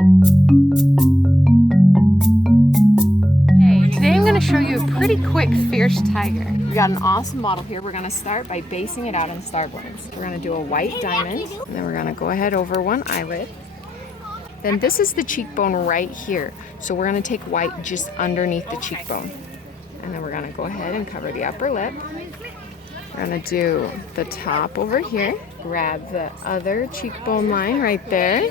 Okay, today I'm going to show you a pretty quick fierce tiger. We got an awesome model here. We're going to start by basing it out in Starblends. We're going to do a white diamond, and then we're going to go ahead over one eyelid. Then this is the cheekbone right here. So we're going to take white just underneath the cheekbone. And then we're going to go ahead and cover the upper lip. We're going to do the top over here. Grab the other cheekbone line right there.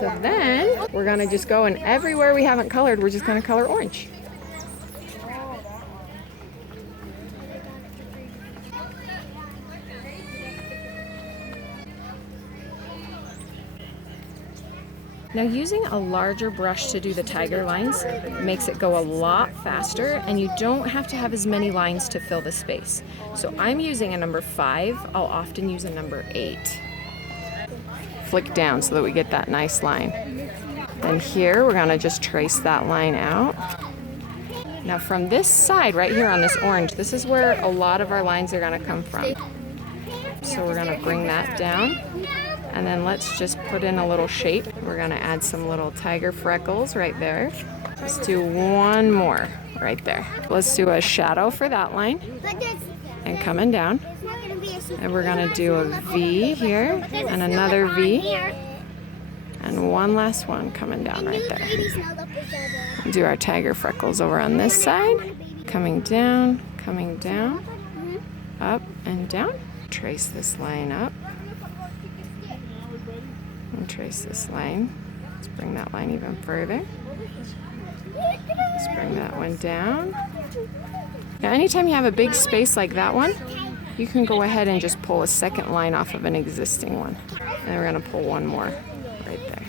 So then we're going to just go, and everywhere we haven't colored, we're just going to color orange. Now, using a larger brush to do the tiger lines makes it go a lot faster, and you don't have to have as many lines to fill the space. So I'm using a number 5. I'll often use a number 8. Flick down so that we get that nice line. Then here, we're gonna just trace that line out. Now from this side, right here on this orange, this is where a lot of our lines are gonna come from. So we're gonna bring that down. And then let's just put in a little shape. We're gonna add some little tiger freckles right there. Let's do one more right there. Let's do a shadow for that line. And coming down. And we're gonna do a V here and another V. And one last one coming down right there. Do our tiger freckles over on this side. Coming down, up and down. Trace this line up. And trace this line. Let's bring that line even further. Let's bring that one down. Now, anytime you have a big space like that one, you can go ahead and just pull a second line off of an existing one. And we're going to pull one more right there.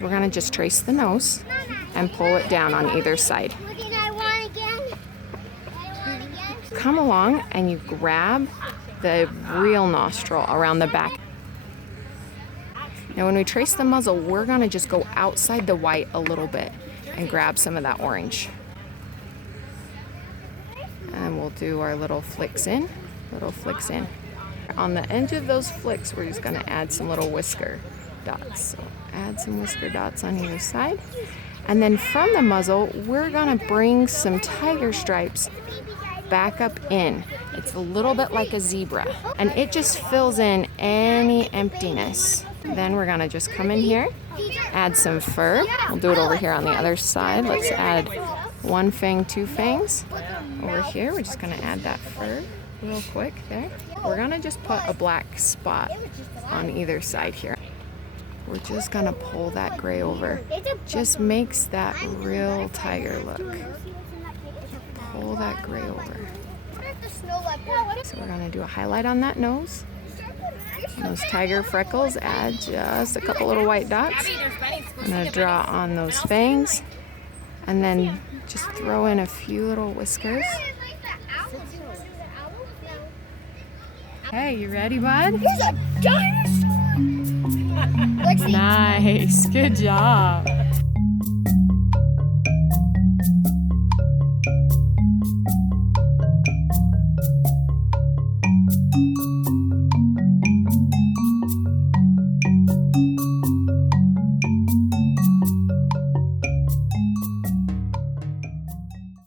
We're going to just trace the nose and pull it down on either side. Come along and you grab the real nostril around the back. Now when we trace the muzzle, we're gonna just go outside the white a little bit and grab some of that orange. And we'll do our little flicks in. On the edge of those flicks, we're just gonna add some little whisker dots. So add some whisker dots on either side. And then from the muzzle, we're gonna bring some tiger stripes back up in. It's a little bit like a zebra, and it just fills in any emptiness. Then we're gonna just come in here, add some fur. We'll do it over here on the other side. Let's add one fang, two fangs. Over here, we're just gonna add that fur real quick there. We're gonna just put a black spot on either side here. We're just gonna pull that gray over. Just makes that real tiger look. Pull that gray over. So we're gonna do a highlight on that nose. And those tiger freckles, add just a couple little white dots. I'm gonna draw on those fangs. And then just throw in a few little whiskers. Hey, you ready, bud? There's a dinosaur! Nice, good job.